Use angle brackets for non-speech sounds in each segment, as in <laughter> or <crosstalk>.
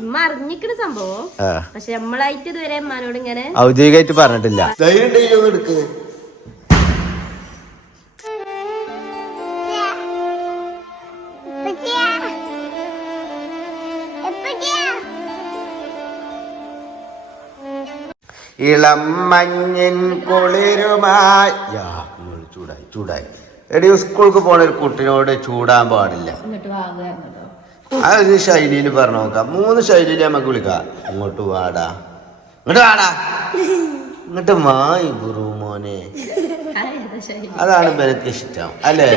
ഇമ്മ അറിഞ്ഞിക്കണ സംഭവം. പക്ഷെ നമ്മളായിട്ട് ഇതുവരെ അമ്മാനോട് ഇങ്ങനെ ഔദ്യോഗികമായിട്ട് പറഞ്ഞിട്ടില്ല. ഇളം മഞ്ഞിൻ കുളിരുമായി. ചൂടായി ചൂടായി. എടി സ്കൂൾക്ക് പോണ ഒരു കുട്ടിനോട് ചൂടാൻ പാടില്ല. ആ ഒരു ശൈലിയിൽ പറഞ്ഞു നോക്കാം. മൂന്ന് ശൈലിയിൽ നമുക്ക് വിളിക്കാം. അങ്ങോട്ട് വാടാ. ഇങ്ങോട്ട് വാടാ. ഇങ്ങോട്ട് മായി ഗുരു മോനെ. അതാണ് എനിക്ക് ഇഷ്ടം. അല്ലേ?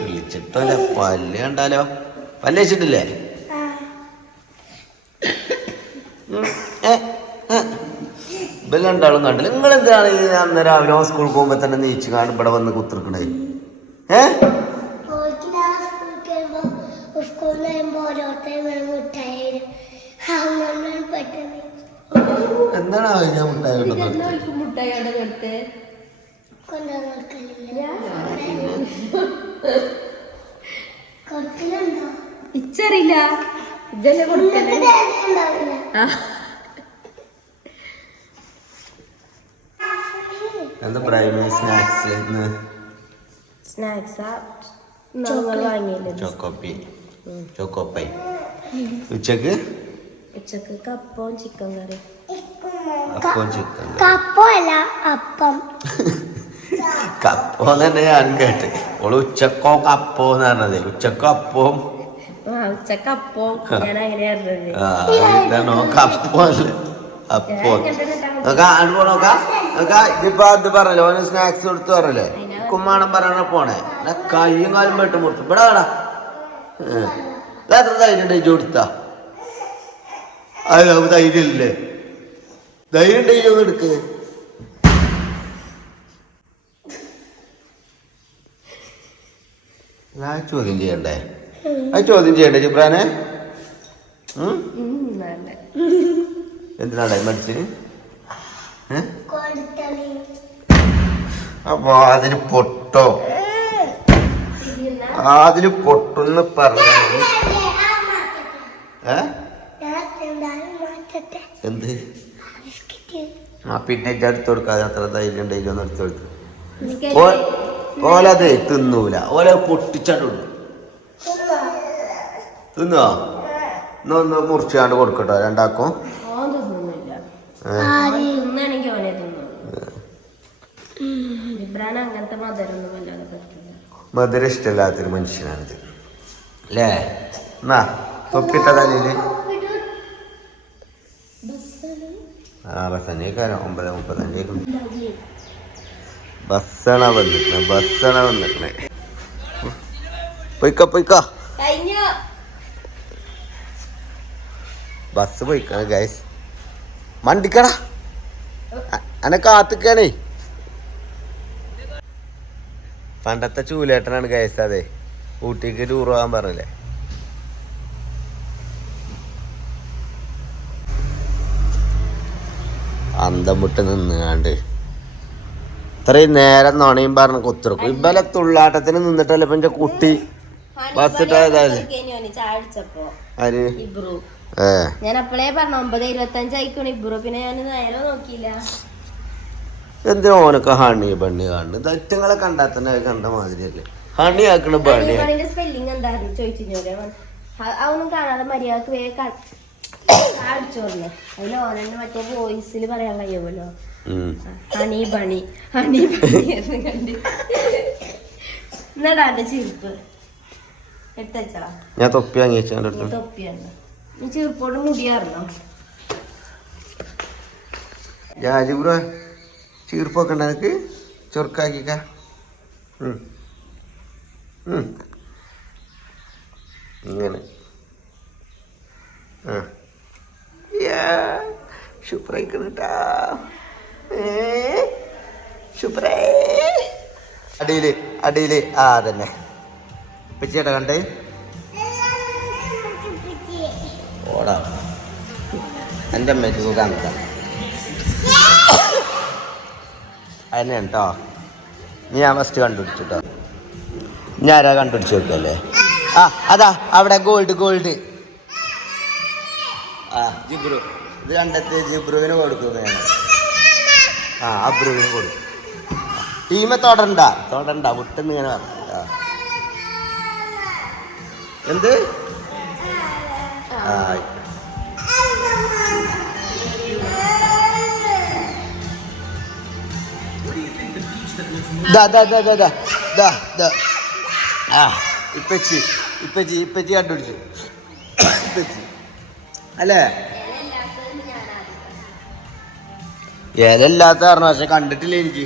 വിളിച്ചിട്ടല്ലേ പല്ല് കണ്ടാലോ? പല്ല് വെച്ചിട്ടില്ലേ? ഇവല്ല രണ്ടാളും കണ്ടില്ല. നിങ്ങൾ എന്താണ് ഈ അന്ന് രാവിലെ സ്കൂളിൽ പോകുമ്പോൾ തന്നെ നീച്ചു കാണും ഇവിടെ വന്ന് കുത്തിർക്കണേ ഏ? എന്താണ് കഴിഞ്ഞാൽ മുട്ടായി കൊടുത്ത് കൊണ്ടുവന്ന് ഇച്ചറിയില്ല. ഇതല്ലേ. എന്താ സ്നാക്സ് ഇന്ന്? സ്നാക്സാ? ഞങ്ങൾ വാങ്ങിയില്ലേ ചോക്കോപ്പി. ചോക്കോപ്പൈ. ഉച്ചയ്ക്ക്? ഉച്ചയ്ക്ക് കപ്പവും ചിക്കൻ കറി അപ്പം ചിക്കൻ <laughs> കപ്പോ അല്ല അപ്പം. കപ്പോ തന്നെ ഞാൻ കേട്ട്. ഓൾ ഉച്ചക്കോ കപ്പോ എന്ന് പറഞ്ഞത്. ഉച്ചക്കോ അപ്പവും ഞാൻ കപ്പോ അല്ലേ? അപ്പോ നോക്കാ അത് പോ നോക്കാ നോക്കാ ഇതിപ്പോ അത് പറഞ്ഞല്ലോ? ഓന് സ്നാക്സ് കൊടുത്തു പറഞ്ഞല്ലേ? കുമ്മാണം പറഞ്ഞ പോണേ. എന്നെ കയ്യും കാലും പെട്ട് മുറിച്ചു. ഇവിടെ വേടാ. എത്ര തൈര് ഉണ്ട് ഇജ്ജ് കൊടുത്താ? അത് നമുക്ക് ധൈര്യം ഉണ്ടെങ്കിൽ ഒന്ന് എടുക്ക് ചോദ്യം ചെയ്യണ്ടേ ആ ചോദ്യം ചെയ്യണ്ടേ ജിബ്രാനെ എന്തിനാണ് മനസ്സിൽ എന്തിനാടാ അപ്പൊ അതിന് പൊട്ടോ അതിന് പൊട്ടെന്ന് പറഞ്ഞു ഏ എന്ത് ആ പിന്നെ ഇജ്ജ് എടുത്ത് കൊടുക്കാതെ അത്ര ധൈര്യം ഉണ്ടെങ്കിൽ ഒന്ന് എടുത്ത് കൊടുത്തു ഓലത് തിന്നൂല. ഓല പൊട്ടിച്ചാണ്ടുള്ളൂ തിന്നോ? ഒന്ന് മുറിച്ചാണ്ട് കൊടുക്കട്ടോ രണ്ടാക്കും. മധുര ഇഷ്ടമല്ലാത്തൊരു മനുഷ്യനാണിത്. അല്ലേ? എന്നാ തൊപ്പിട്ട തലയിൽ ആ ബസ്സനേക്കാരം ഒമ്പത് മുപ്പത്തഞ്ചേക്കും ബസ്സാണ് വന്നിട്ട് ബസ്സാണ് വന്നിട്ട് പൊയ്ക്ക പൊയ്ക്ക ബസ് പോയിക്കണ ഗൈസ് മണ്ടിക്കടാ അനെ കാത്തിക്കാണേ പണ്ടത്തെ ചൂലേട്ടനാണ് ഗൈസ് അതെ ഊട്ടിക്ക് ടൂർ പോകാൻ പറഞ്ഞില്ലേ അന്തം വിട്ട് നിന്നുകാണ്ട്. ഇത്രയും നേരം നുണയും പറഞ്ഞ് കുത്തിറക്കും ഇബലെ തുള്ളാട്ടത്തിന് നിന്നിട്ടല്ലേ ഇപ്പൊ എന്റെ കുട്ടി ബസ് ആര്? ഏ. ഞാൻ അപ്പളേ പറഞ്ഞു ഒമ്പത് ഇരുപത്തി ആയിക്കോണം ഇബ്രു. പിന്നെ ഞാൻ നേരെ നോക്കിയില്ല. എന്തിനാ ഓനൊക്കെ ഹണി ബണ്ണി കാണുന്നു ദറ്റങ്ങളെ കണ്ടാൽ തന്നെ കണ്ട മാതിരിയല്ലേ? ഹണി ആക്കണ ബണ്ണി സ്പെല്ലിംഗ് എന്തായിരുന്നു ചോദിച്ചു അവനും കാണാതെ മര്യാദയ്ക്ക് വേഗം അടിച്ചോർന്നെ അതിന് ഓനെന്നെ മറ്റേ വോയിസിൽ പറയാൻ കഴിയുമല്ലോ? Honey bunny. ഹണി ബണി എന്ന് കണ്ട്. എന്നടാ എന്റെ ചെരുപ്പ്. എടുത്തച്ചാ ഞാൻ തൊപ്പി വാങ്ങി വെച്ചാൽ നീ തൊപ്പിയാണ് നീ ചെറുപ്പോട് മുടിയായിരുന്നോ രാജപുര ചീർപ്പൊക്കെ ഉണ്ട് എനിക്ക്. ഉം. ഇങ്ങനെ. ആ. അടിയിൽ അടിയിൽ. ആ അതന്നെ. പിച്ചേട്ടാ കണ്ടേ? ഓടാ. എന്റെ അമ്മയ്ക്ക് സുഖം അതിനെ കേട്ടോ. നീ ഞാൻ ഫസ്റ്റ് കണ്ടുപിടിച്ചു കേട്ടോ ആരാ കണ്ടുപിടിച്ചു നോക്കല്ലേ ആ അതാ അവിടെ ഗോൾഡ് ഗോൾഡ് ആ. ജിബ്രു. ഇത് കണ്ടെത്തി ജിബ്രുവിന് കൊടുക്കുന്നതാണ്. ആ അബ്രുവിന് കൊടുക്കും. ടീമെ തൊടണ്ട. തൊടണ്ട വിട്ടെന്ന് ഇങ്ങനെ ആ. എന്ത്? ആ ദാ ദാ ദാ ദാ ദാ ദാ ദാ. ആ ഇപ്പച്ചി ഇപ്പച്ചി ഇപ്പച്ചി കണ്ടുപിടിച്ചു. ഇപ്പച്ചി. അല്ലേ? ഇലല്ലാത്ത കാരണം പക്ഷെ കണ്ടിട്ടില്ല എനിക്ക്?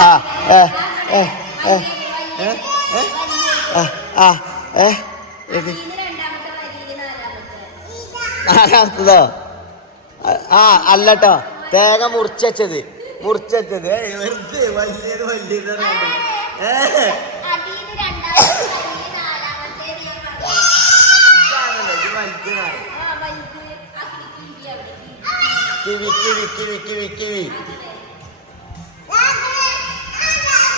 ആ ആ ആ ആ അല്ലട്ടോ തേങ്ങ മുറിച്ചത് മുറിച്ചത് വെറുതെ വലിയത് വലിയത്. Kiwi kiwi kiwi. Kiwi kiwi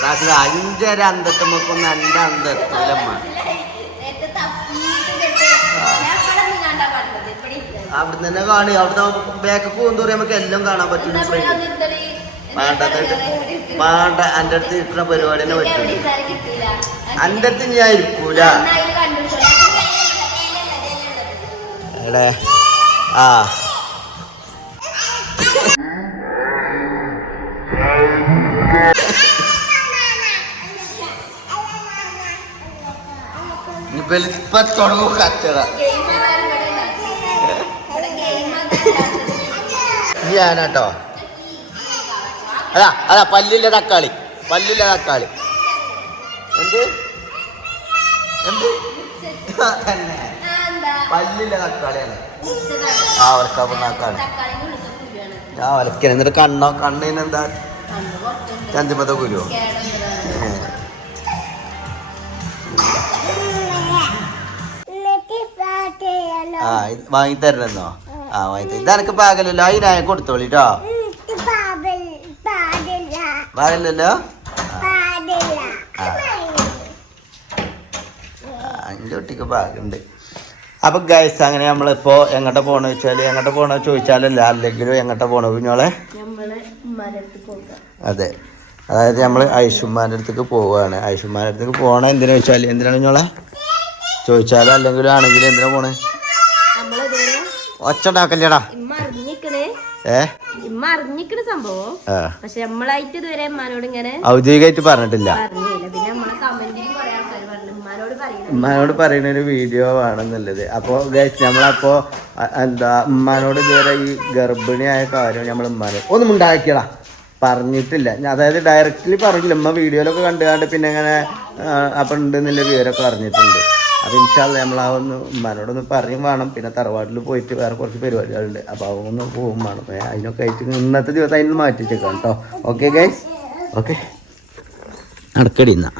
Rasila അഞ്ചര അന്തത്തുമ്പൊക്കൊന്ന് എന്റെ അന്തത്തൂലമ്മ. മനസ്സിലായി. നേരത്തെ തപ്പിയിട്ട് കേട്ട് ഞാൻ ഇവിടെ നിന്നാണ്ടാ പറഞ്ഞത്. ഇവിടെ ഇല്ല. അവിടെ തന്നെ കാണി അവിടെ ബാക്ക് പോകുന്നതോടെ നമുക്ക് എല്ലാം കാണാൻ പറ്റും പാണ്ട എന്റെ അടുത്ത് കിട്ടുന്ന പരിപാടി തന്നെ പറ്റും. എന്റെ അടുത്ത് ഞാൻ ഇരിക്കൂല. എടെ. ആ. ഇപ്പൊ തുടങ്ങും ഞാനാട്ടോ. അതാ അതാ പല്ലില്ല തക്കാളി പല്ലില്ല തക്കാളി. എന്ത്? എന്ത്? പല്ലില്ല തക്കാളിയാണ്. ആ വലക്കാപ്പുണ്ണാക്കാണ് തക്കാളി ആ വലക്കണം എന്നിട്ട് കണ്ണോ കണ്ണിന് എന്താ? കണ്ണ് കുറച്ചുണ്ട്. ചന്തിമത്തെ കുരുവോ? ആ വാങ്ങി തരണെന്നോ ആ വാങ്ങി തരും ഇതെനക്ക് പാകലല്ലോ. അതിനായ കൊടുത്തോളിട്ടോ പാടില്ല പാകലല്ലോ പാടില്ല. ആ. അഞ്ച് കുട്ടിക്ക് പാകുണ്ട് അപ്പൊ ഗൈസ് അങ്ങനെ നമ്മളിപ്പോ എങ്ങോട്ട് പോണെന്ന് വെച്ചാൽ എങ്ങോട്ട് പോണെന്ന് ചോദിച്ചാലല്ല അല്ലെങ്കിലും എങ്ങോട്ട് പോകണോ കുഞ്ഞോളെ അതെ. അതായത് നമ്മൾ ഐഷുമാന്റെ അടുത്തേക്ക് പോവുകയാണ്. ഐഷുമാന്റെ അടുത്തേക്ക് പോകണ എന്തിനാ വെച്ചാൽ എന്തിനാണ് കുഞ്ഞോളെ ചോദിച്ചാലും അല്ലെങ്കിലും ആണെങ്കിലും എന്തിനാ പോണേ? ഒച്ചടാക്കല്ലേടാ ഒച്ച ഉണ്ടാക്കല്ലേടാ ഏ? ഇമ്മ അറിഞ്ഞിക്കണ സംഭവം. പക്ഷെ നമ്മളായിട്ട് ഇതുവരെ ഉമ്മാനോട് ഇങ്ങനെ ഔദ്യോഗികമായിട്ട് പറഞ്ഞിട്ടില്ല. പറഞ്ഞില്ല. പിന്നെ നമ്മളെ കമന്റിലും കുറെ ആൾക്കാർ പറഞ്ഞു ഉമ്മാനോട് പറയുന്നത് ഉമ്മാനോട് പറയുന്ന ഒരു വീഡിയോ ആണെന്നുള്ളത് അപ്പോൾ ഗൈസ് നമ്മളപ്പോ എന്താ ഉമ്മാനോട് ഇതുവരെ ഈ ഗർഭിണിയായ കാര്യം നമ്മൾ ഉമ്മാനോ ഒന്നും ഉണ്ടാക്കിയടാ. പറഞ്ഞിട്ടില്ല. അതായത് ഡയറക്റ്റ്ലി പറഞ്ഞില്ല ഉമ്മ വീഡിയോയിലൊക്കെ കണ്ടു കണ്ട് പിന്നെ ഇങ്ങനെ അപ്പം ഉണ്ടെന്നുള്ള വിവരമൊക്കെ അറിഞ്ഞിട്ടുണ്ട്. അപ്പം ഇൻഷാല്ല നമ്മൾ ആ ഒന്ന് ഉമ്മാനോടൊന്ന് പറയും വേണം. പിന്നെ തറവാട്ടിൽ പോയിട്ട് വേറെ കുറച്ച് പരിപാടികളുണ്ട്. അപ്പോൾ അതൊന്ന് പോകും വേണം. അതിനൊക്കെ ആയിട്ട് ഇന്നത്തെ ദിവസം അതിന് മാറ്റി വെച്ചേക്കാം കേട്ടോ ഓക്കെ ഗൈസ് ഓക്കെ നടക്കടി എന്നാ